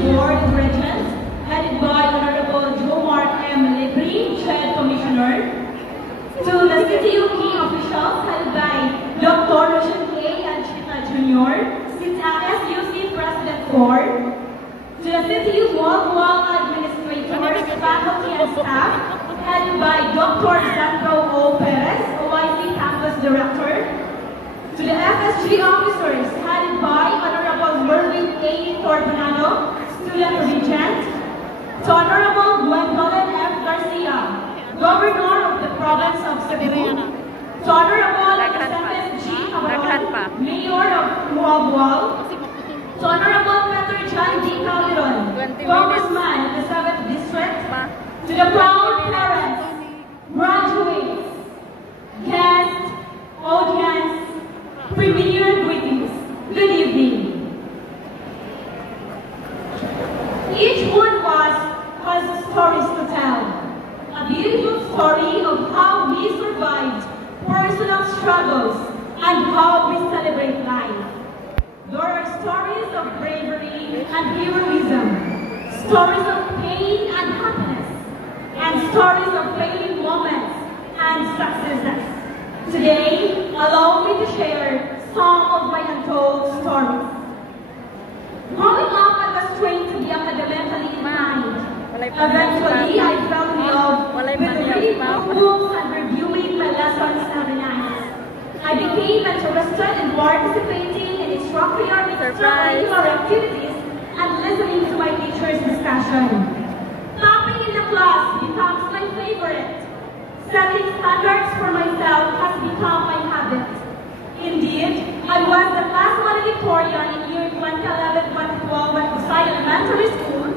Board of Regents, headed by Honorable Jomar M. Libri, Head Commissioner. To the CTU key officials, headed by Dr. Roshan K. Anchita Jr., SUC President 4. To the CTU Wall Administrators, faculty and staff, headed by Dr. Sandro O. Perez, OIC Campus Director. To the FSG officers, headed by Honorable Merwin A. Torbanado, Student Regent. To Honorable Gwendolyn F. Garcia, Governor of the Province of Cebu. To Honorable Representative G. Abaron, Mayor of Muabual. To Honorable Peter John D. Calderon, Congressman of the 7th District. To the proud parents, graduates, guests, audience, premier greetings. Good evening. Each one of us has stories to tell. A beautiful story of how we survived personal struggles and how we celebrate life. There are stories of bravery and heroism, stories of pain and happiness, and stories of failing moments and successes. Today, allow me to share some of my untold stories. Growing up, I was trained to be academically inclined. Eventually, I fell in love with reading books and reviewing my lessons every night. I became interested in participating in extracurricular activities and listening to my teacher's discussion. Topping in the class becomes my favorite. Setting standards for myself has become my habit. Indeed, I was the class valedictorian in year 2011-2012 at Pasay Elementary School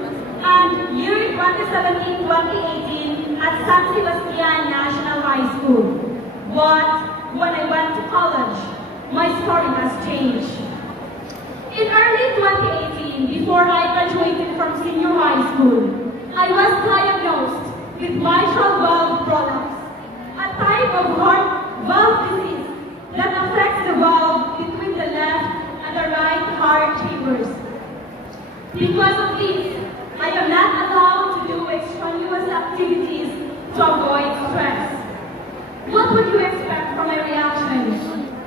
and year 2017-2018 at San Sebastian National High School. But when I went to college, my story has changed. In early 2018, before I graduated from senior high school, I was diagnosed with mitral valve prolapse, a type of heart valve disease that affects the valve between the left and the right heart chambers. Because of this, I am not allowed to do extraneous activities to avoid stress. What would you expect from my reaction?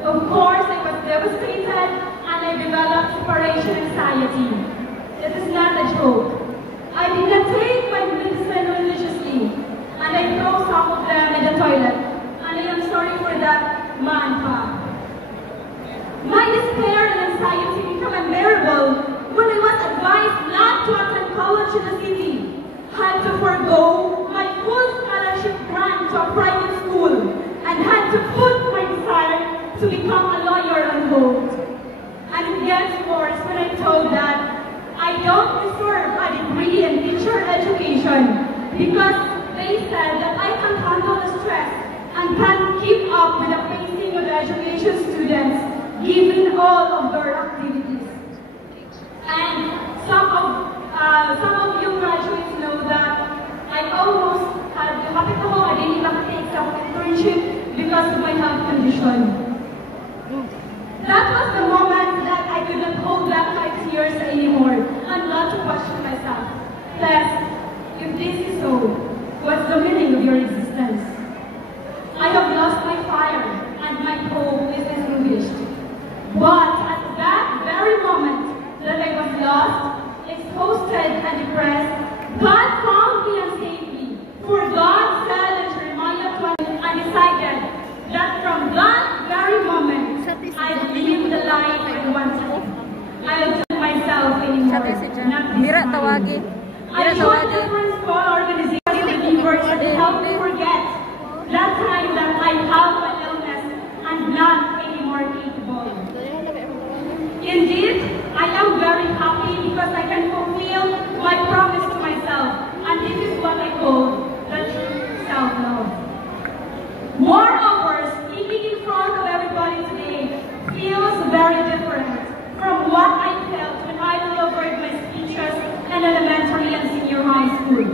Of course, I was devastated and I developed separation anxiety. It is not a joke. I did not take my medicine religiously, and I throw some of them in the toilet, and I am sorry for that, man. My despair and anxiety became unbearable when I was advised not to attend college in the city, had to forego my full scholarship grant to a private school, and had to put my desire to become a lawyer on hold. And it gets worse when I told that I don't deserve a degree in teacher education because they said that I can handle the stress and can keep up with the pacing of the education students given all of their activities. And some of you graduates know that I almost had to happen to home. I didn't even take some internship because of my health condition. That was the moment that I could not hold back my tears anymore and not to question myself. Tess, if this is so, what's the meaning of your existence? I have lost my fire and my hope is extinguished. But at that very moment that I was lost, exhausted and depressed, God found me and saved me. For God said in Jeremiah 20, I decided that from that very moment, I'd live the life I wanted. I'll tell myself anymore, not this time. I joined different small organizations and believers that helped me forget that time that I have an illness and not anymore capable. Indeed, I am very happy because I can fulfill my promise to myself, and this is what I call the true self-love. Moreover, speaking in front of everybody today feels very different from what I felt when I delivered my speeches in elementary and senior high school.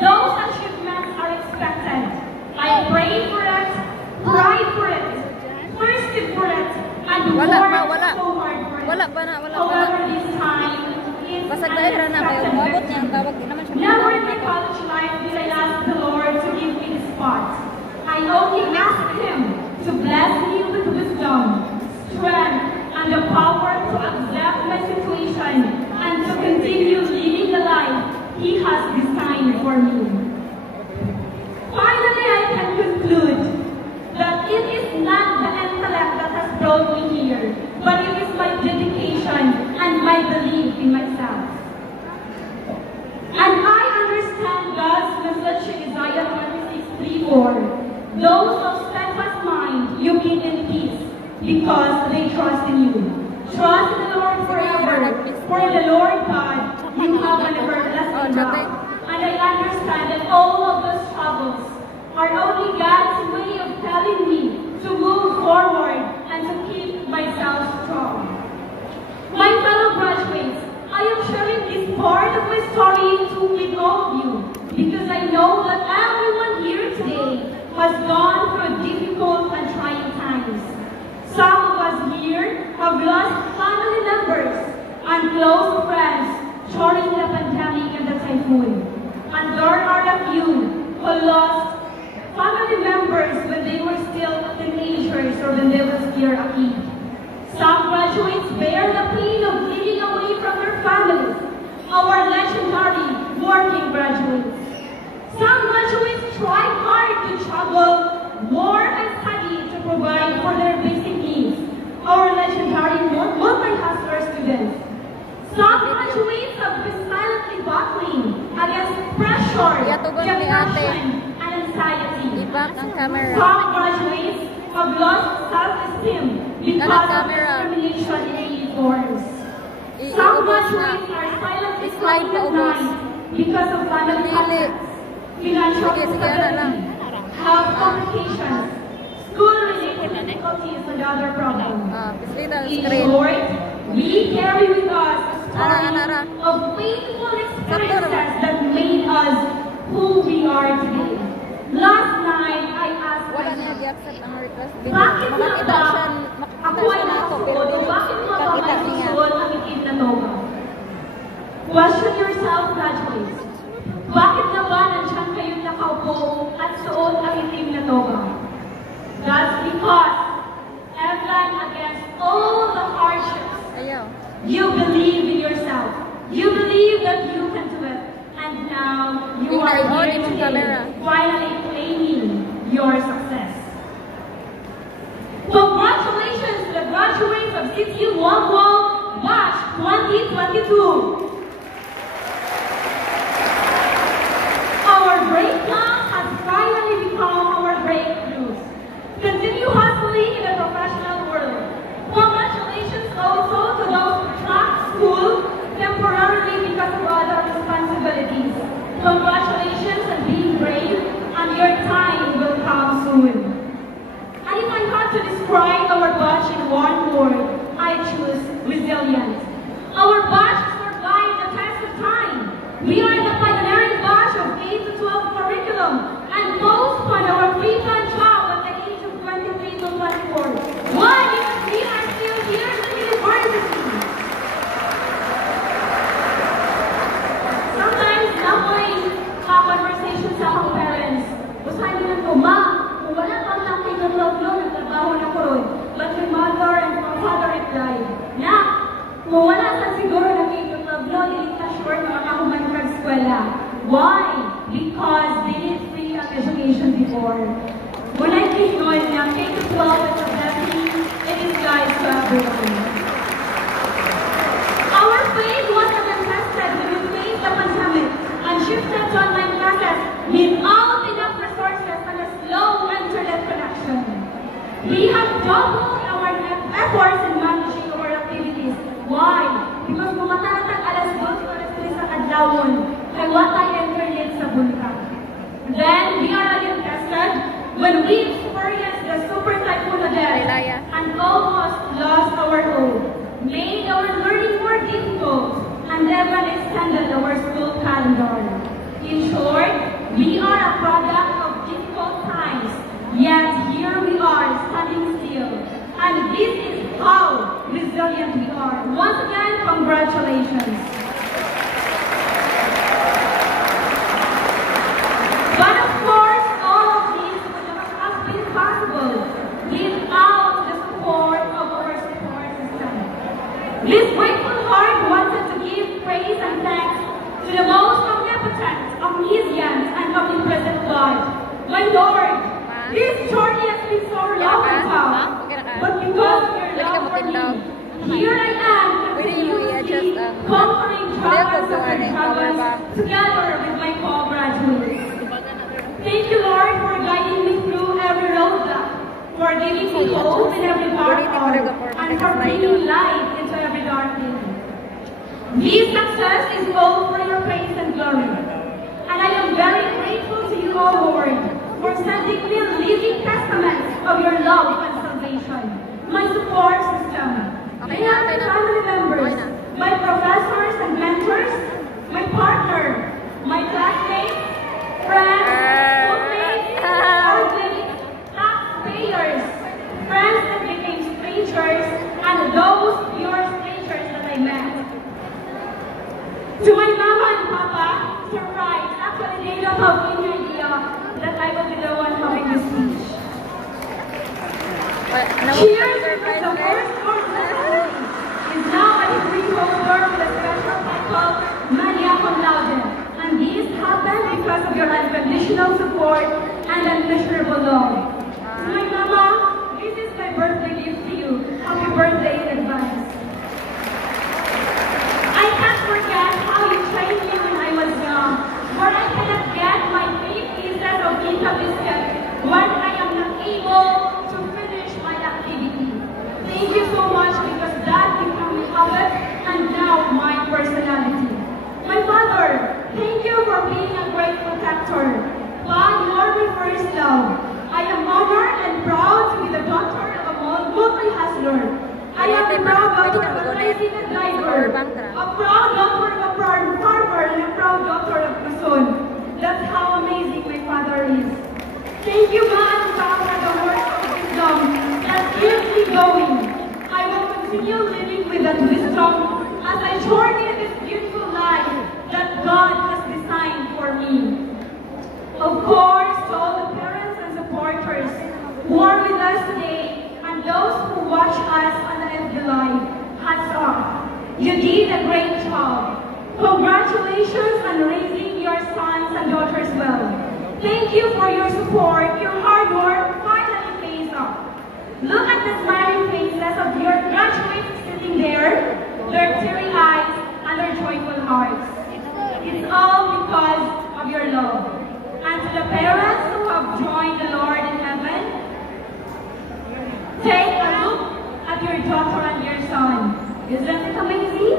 Those achievements are expected. I prayed for it, cried for it, thirsted for it, and worked so hard for it. However, this time, it's unexpected. because they trust in you. Trust in the Lord forever, for the Lord God, you have an everlasting rock. And I understand that all of those struggles are only God's way of telling me to move forward and to keep myself strong. My fellow graduates, I am sharing this part of my story with all of you because I know that everyone here today has gone through difficult and trying times. Some of us here have lost family members and close friends during the pandemic and the typhoon. And there are a few who lost family members when they were still teenagers or when they were still a kid. Some graduates bear the pain of living away from their families, our legendary working graduates. Some graduates try hard to travel, work, and study to provide for their basic needs, our legendary multi-hustler students. Some graduates have been silently battling against pressure, depression, and anxiety. Some graduates have lost self-esteem because of discrimination in any forms. Some graduates are silently crying at night because of family conflicts, financial instability, health complications, school-related difficulties, and other problems. In short, we carry with us a story of painful experiences that made us who we are today. Last night, I asked myself, bakit nga ba ako ay nakasuot o bakit nga ba may susuot ang itim na toga? Question yourself, graduates. Bakit nga ba nandiyan kayong nakaupo at suot ang itim na toga? That's because, even against all the hardships, you believe in yourself. You believe that you can do it. And now, you are here today, finally claiming your success. Congratulations to the graduates of CTU Wangwall Batch 2022. Our breakdowns has finally become our breakthroughs. Continue hustling in the professional world. Congratulations also to those who dropped school temporarily because of other responsibilities. Congratulations on being brave, and your time will come soon. And if I had to describe our batch in one word, I choose resilient. Our batch survived the test of time. We are the pioneering batch of 8 to 12 curriculum and postponed our free-time job at the age of 23 to 24. Why? Because we are still here in the university. Sometimes, namoy conversation sa akong parents. Usahay nila ko, Ma, kung wala kang lang kay Lolo, nagtrabaho na ko ron. But my mother and my father replied, Na, kung wala sa siguro na kay Lolo, hindi ka sure na makakuman ka sa eskwela. Why? Because they need free education before. When I think on K-12 as a blessing, it is God's blessing. Our faith was tested when we faced the pandemic and shifted to online classes without enough resources and a slow internet connection. We have doubled our efforts in managing our activities. Why? Because kung matatag alas 2 oras sa kadlawon, kay watay internet sa bulkan. Then, we are again tested when we experienced the super typhoon Odette and almost lost our hope, made our learning more difficult, and even extended our school calendar. In short, we are a product of difficult times, yet here we are standing still. And this is how resilient we are. Once again, congratulations. But of course, all of this would not have been possible without the support of our support system. This grateful heart wanted to give praise and thanks to the most omnipotent, omniscient, and omnipresent God. My Lord, this journey has been so long and tough, but because of your love for me, here I am, continuously conquering troubles after troubles together with my co-graduates. Thank you, Lord, for guiding me through every roadblock, for giving me hope in every dark hour, and for bringing light into every dark day. This success is all for your praise and glory. And I am very grateful to you, O Lord, for sending me living testaments of your love and salvation, my support system, my family members, my professors and mentors, my partner, my classmates, friends, schoolmates, colleagues, taxpayers, friends that became strangers, and those pure strangers that I met. To my mama and papa, surprise, actually they don't have any idea that I will be the one having this speech. Cheers, because the first course of the family is now a degree holder with a special title, Magna Cum Laude. And this happened because of your unconditional support and unmeasurable love. To my mama, this is my birthday gift to you. Happy birthday in advance. I can't forget how you trained me when I was young, for I cannot get my 8 pieces of pizza biscuit when I am not able to finish my activity. Thank you so much, because that became a habit and now my personality. My father, thank you for being a great protector. God, you are my first love. I am honored and proud to be the daughter of a multi-hustler. I am a proud daughter of a racing driver, a proud daughter of a farmer, and a proud daughter of Mason. That's how amazing my father is. Thank you, Ma and Pa, for the words of wisdom that keeps me going. I will continue living with that wisdom as I journey this beautiful life that God has designed for me. Of course, to all the parents and supporters who are with us today, and those who watch us on the FB Live, hats off. You did a great job. Congratulations on raising your sons and daughters well. Thank you for your support. Your hard work finally pays off. Look at the smiling faces of your graduates sitting there, their teary eyes and their joyful hearts. It's all because of your love. And to the parents who have joined the Lord in heaven, take a look at your daughter and your son. Isn't it amazing?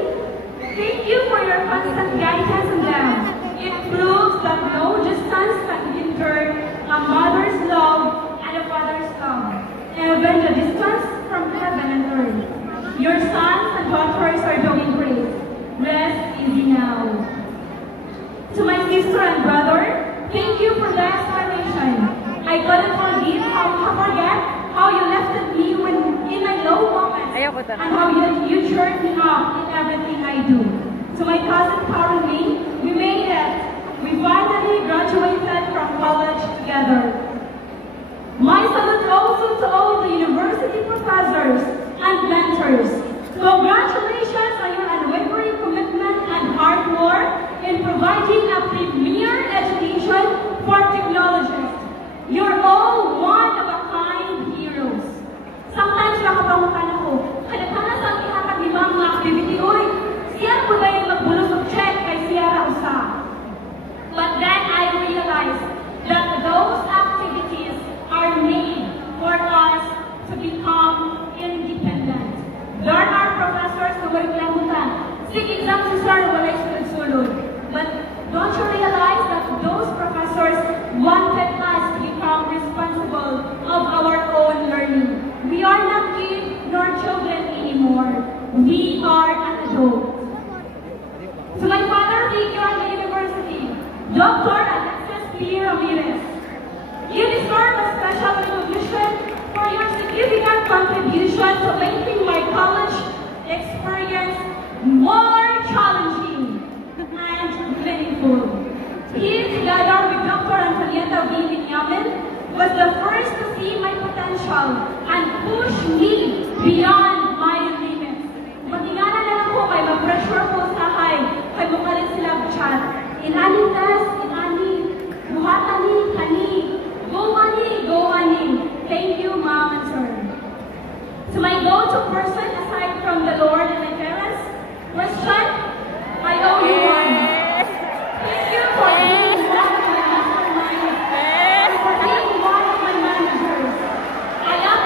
Thank you for your constant guidance on them. It proves that no distance can hinder a mother's love and a father's love, even the distance from heaven and earth. Your sons and daughters are doing great. Rest easy now. To my sister and brother, thank you for the explanation. I couldn't forget how you lifted me in my low moments, and how you cheered me up in everything I do. To my cousin Karen Lee, we made it. We finally graduated from college together. My salute also to all the university professors and mentors. Congratulations on your unwavering commitment and hard work in providing a premier education for technologists. You're all one-of-a-kind heroes. Sometimes nakabangutan ako, kadaghanan sa ihatag ni mga activity, oy, siya po ba yung magbulos of check kay Sierra Usa? But then I realized that those activities are made for us to become independent. There are professors who will klamutan, sige exam si sir, walay sulod. But don't you realize that those professors wanted us to become responsible of our own learning? We are not kids nor children anymore. We are an adult. To my father figure at the university, Dr. Alexis P. Ramirez, you deserve a special recognition for your significant contribution to making my college experience more challenging and meaningful. He, together with Dr. Antonieta V. Binyamin, was the first to see my potential and push me beyond my limits. Matingana na lang ko kay mag-pressure po sa kay bukalit sila chat. Inani test, inani, buhatani, kani, go ani. Thank you, Mom and Sir. To my go-to person aside from the Lord and my parents, Christian, I owe you one. Thank you for being one of my masterminds and for being one of my managers. I am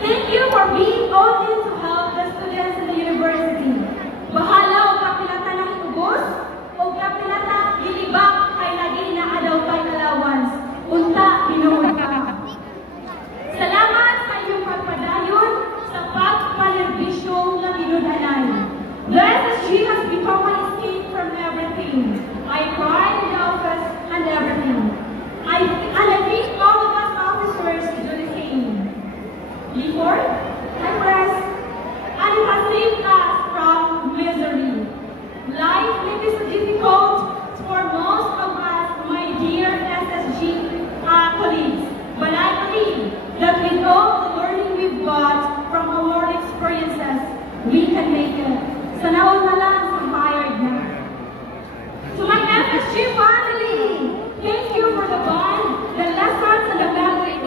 Thank you for being all in to help the students in the university. Bahala o kapilata ng ubos, o kapilata gilibak kay lagi na adaw tayo allowance. Unta, binuod ka. Salamat sa iyong pagpadayon sa pagpalerbisyo na binudanan. The SSG has become my escape from everything. I cried in the office and everything. I think all of us officers do the same. Before, I rest, and it has saved us from misery. Life may be so difficult for most of us, my dear SSG colleagues, but I believe that with all the learning we've got from our experiences, we can make it. Sana all na lang sa hired na. To my SSG family, thank you for the bond, the lessons, and the memories.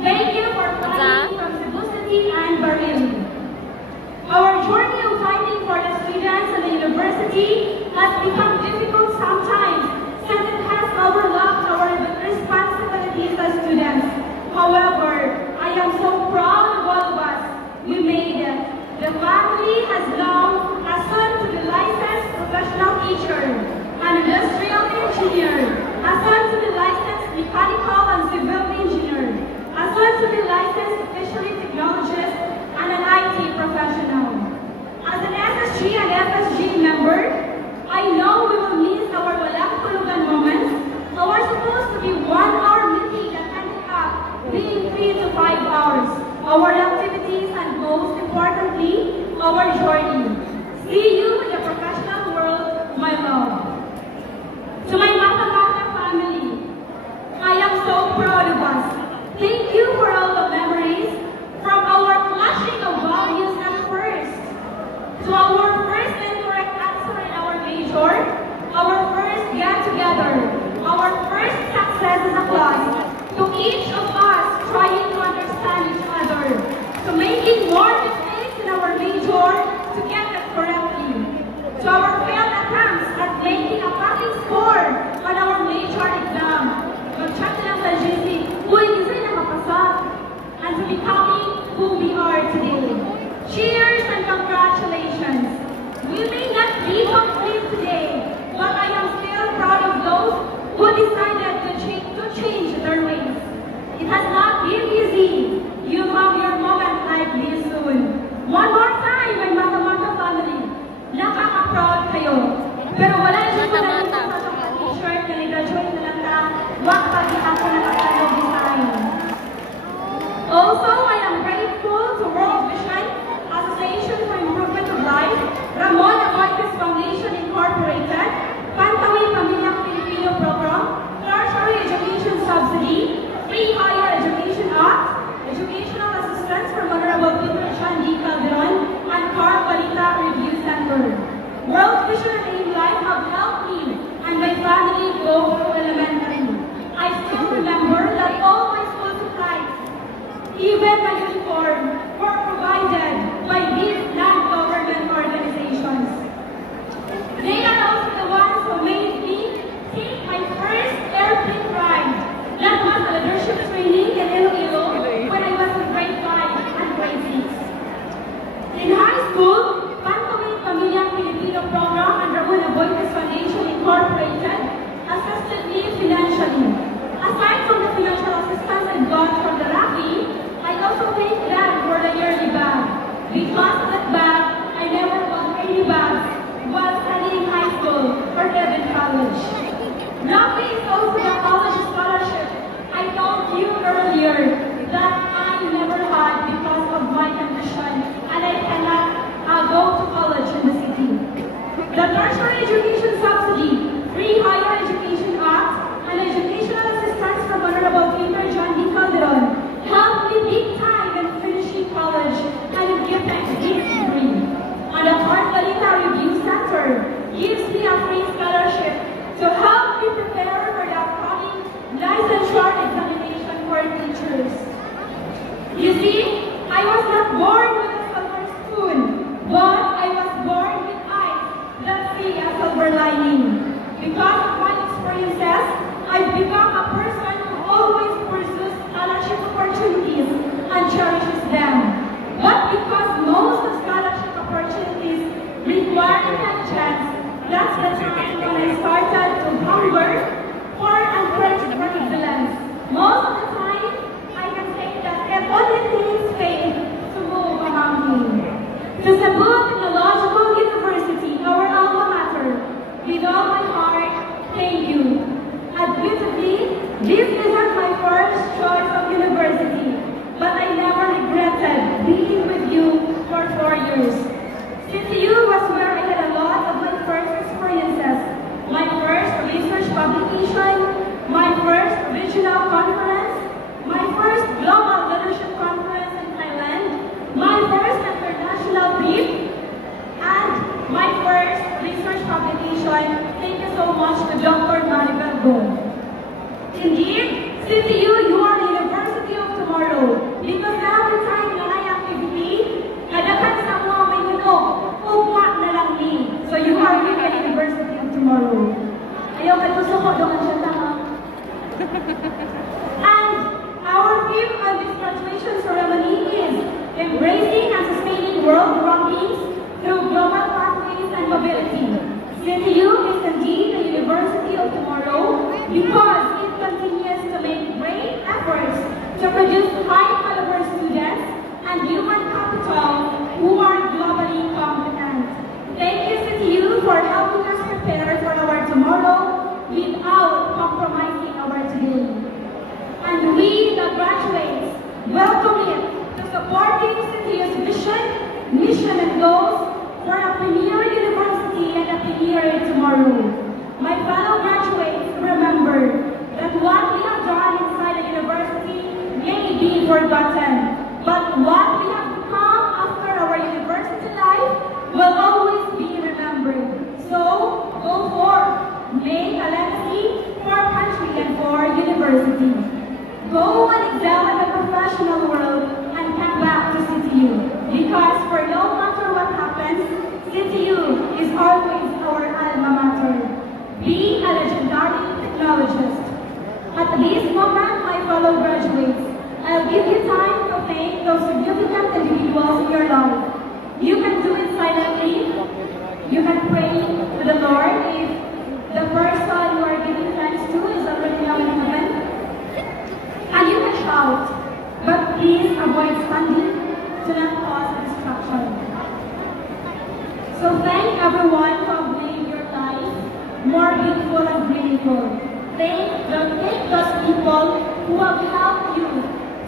Thank you for flying from Cebu City and Bareilly. Our journey of fighting for the students and the university has become difficult sometimes since it has overlapped our responsibilities as students. However, I am so proud of all of us. We made it. The family has now a son to be licensed professional teacher, an industrial engineer, a son to be licensed mechanical and civil engineer, a son to be licensed fishery technologist, and an IT professional. As an SSG and FSG member, I know we will miss our walang tulugan moments, our supposed to be 1-hour meeting that ended up being 3 to 5 hours, our activities, and most importantly, our journey. See you in the professional world, my love. To my Mata family, I am so proud of us. Thank you for all the memories, from our clashing of values at first, to our first incorrect answer in our major, our first get-together, our first success as a class, to each of us trying to understand each other, to making more mistakes in our major to get it correctly, to our failed attempts at making a passing score on our major exam, mag-check lang sa GC, uy, kasi na mapasok, and to becoming who we are today. Cheers and congratulations! We may not be complete today, but I am still proud of those who decided to change their ways. It has not been easy. You have your moment like this soon. One more time, my Mata family. Nakaka-proud kayo. Pero wala yung mata sa t-shirt na nag-graduate na lang na wag pagi ako nakatalo design. Also, I am grateful to World Vision, Association for Improvement of Life, Ramon Amoytes Foundation Incorporated, Pantawid Pamilyang Pilipino Program, Tertiary Education Subsidy, Free Higher Education Act, Educational Assistance from Honorable Peter John D. Calderon, and Car Balita Review Center. World Vision and Aim Life have helped me and my family go through elementary. I still remember that all my school supplies, even my uniform, were provided by these non-government organizations. They are also the ones who made me take my first airplane ride. That was a leadership training in Iloilo when I was in grade 5 and grade 6. In high school, Pantawid Pamilyang Pilipino Program and Ramon Amoytes Foundation Incorporated assisted me financially. Aside from the financial assistance I got from the RAFI, I also thank them for tomorrow. My fellow graduates, remember that what we have done inside the university may be forgotten, but what we have become after our university life will always be remembered. So, go forth, make a legacy for our country and for our university. Go and excel in the professional world and come back to CTU, because for no matter what happens, CTU is always our alma mater. Be a legendary technologist. At this moment, my fellow graduates, I'll give you time to thank those significant individuals in your life. You can do it silently. You can pray to the Lord if the person you are giving thanks to is already now in heaven. And you can shout, but please avoid standing to not cause a distraction. So thank everyone who have made your life more beautiful and meaningful. Thank those people who have helped you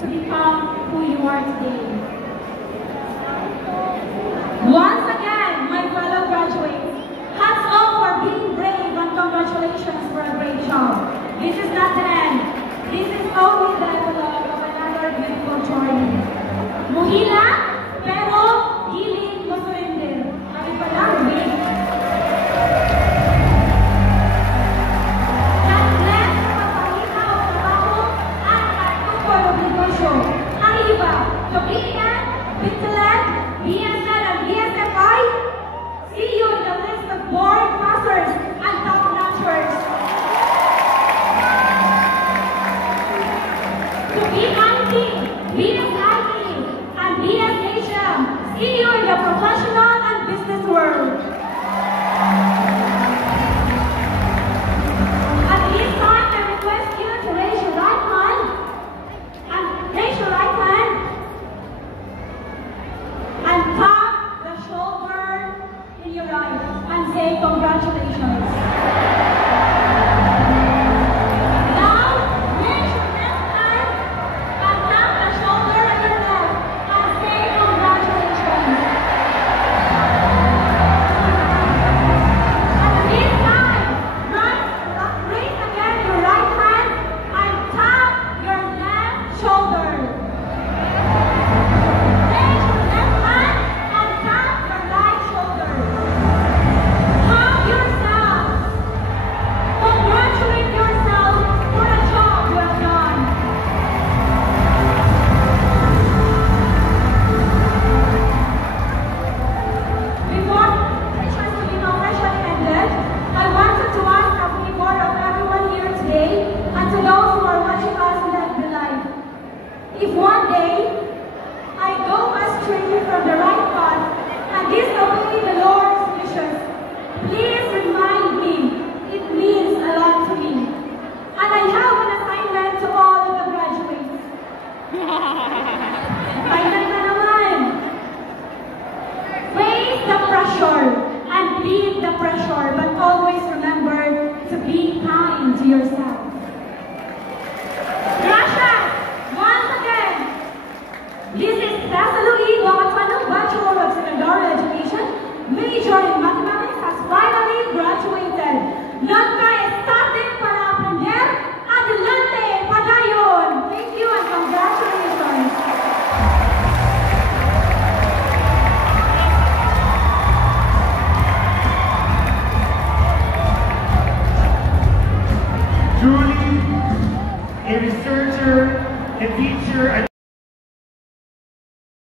to become who you are today. Once again, my fellow graduates, hats off for being brave and congratulations for a great job. This is not the end. This is only the epilogue of another beautiful journey. Muhila, pero hiling mo surrender. Ang ipalang big. God bless sa pagpahita o trabaho at pagtungkol o negosyo. Ang iba, kabigan, vigilant, BSN and BSFI. See you in the list of board passers and top-notchers. To BIT, BSIT, and BSHM, see you in the professional and business world. At this time, I request you to raise your right hand and tap the shoulder in your right and say congratulations. Now, raise your left hand and tap the shoulder in your left and say congratulations. At this time, raise again your right hand and tap your left shoulder. Raise your left hand and tap your right shoulder. Hug yourself. Congratulate yourself for a job well done. Before sessions to be officially ended, I wanted to ask a favor of everyone here today and to those who are watching us in the live. If one day I go astray from the right path and disobey the Lord's wishes, please remind me. It means a lot to me. And I have an assignment to all of the graduates. Assignment na naman. Face the pressure and beat the pressure, but always remember to be kind to yourself.